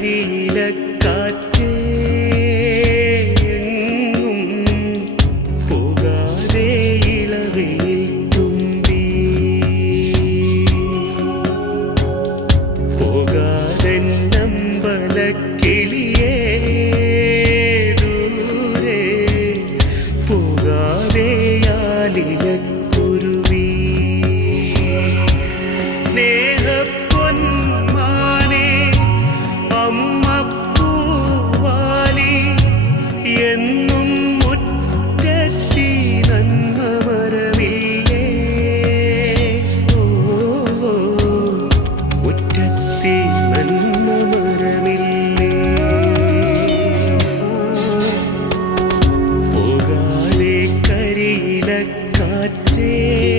കരിയിലക്കാറ്റേ എങ്ങും പോകാതെ ഇളവയിൽ തുമ്പി. പോകാതെ നമ്പലക്കിളിയേ ദൂരെ പോകാതെ ആലിലക്ക day.